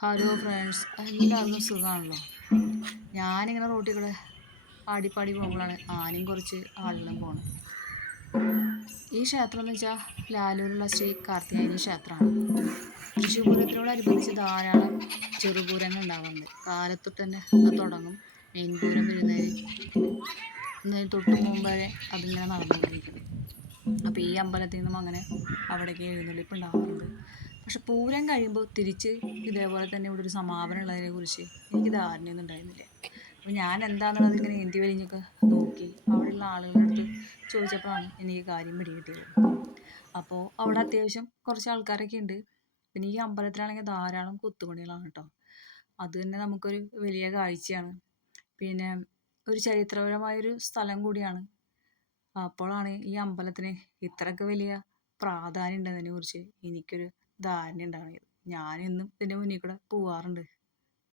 Hello friends, എല്ലാവർക്കും സുഖമാണല്ലോ. ഞാനിങ്ങനെ റോട്ടിൽ കൂടെ പാടി പോകുമ്പോഴാണ് ആനയും കുറച്ച് ആളുകളും പോണത്. ഈ ക്ഷേത്രം എന്ന് വെച്ചാൽ ലാലൂരുള്ള ശ്രീ കാർത്തികേയനി ക്ഷേത്രമാണ്. തൃശ്ശൂർ പൂരത്തിനോടനുബന്ധിച്ച് ധാരാളം ചെറുപൂരങ്ങൾ ഉണ്ടാവാറുണ്ട്. കാലത്തൊട്ട് തന്നെ അത് തുടങ്ങും. മെയിൻ പൂരം വരുന്നതിന് തൊട്ട് മുമ്പ് വരെ അതിങ്ങനെ നടന്നുകൊണ്ടിരിക്കും. അപ്പോൾ ഈ അമ്പലത്തിൽ നിന്നും അങ്ങനെ അവിടേക്ക് എഴുന്നള്ളിപ്പ് ഉണ്ടാവാറുണ്ട്. പക്ഷെ പൂരം കഴിയുമ്പോൾ തിരിച്ച് ഇതേപോലെ തന്നെ ഇവിടെ ഒരു സമാപനം ഉള്ളതിനെ കുറിച്ച് എനിക്ക് ധാരണയൊന്നും ഉണ്ടായിരുന്നില്ല. അപ്പോൾ ഞാൻ എന്താണെന്നുള്ളത് ഇങ്ങനെ എന്തി വലിഞ്ഞൊക്കെ നോക്കി അവിടെയുള്ള ആളുകളുടെ അടുത്ത് ചോദിച്ചപ്പോഴാണ് എനിക്ക് കാര്യം പിടികിട്ടിയത്. അപ്പോൾ അവിടെ അത്യാവശ്യം കുറച്ച് ആൾക്കാരൊക്കെ ഉണ്ട്. പിന്നെ ഈ അമ്പലത്തിലാണെങ്കിൽ ധാരാളം കൊത്തുപണികളാണ് കേട്ടോ. അത് തന്നെ നമുക്കൊരു വലിയ കാഴ്ചയാണ്. പിന്നെ ഒരു ചരിത്രപരമായൊരു സ്ഥലം കൂടിയാണ്. അപ്പോഴാണ് ഈ അമ്പലത്തിന് ഇത്രയൊക്കെ വലിയ പ്രാധാന്യം ഉണ്ടെന്നതിനെ കുറിച്ച് എനിക്കൊരു ധാരണ ഉണ്ടാവുന്നത്. ഞാനെന്നും ഇതിൻ്റെ മുന്നിൽ കൂടെ പോവാറുണ്ട്.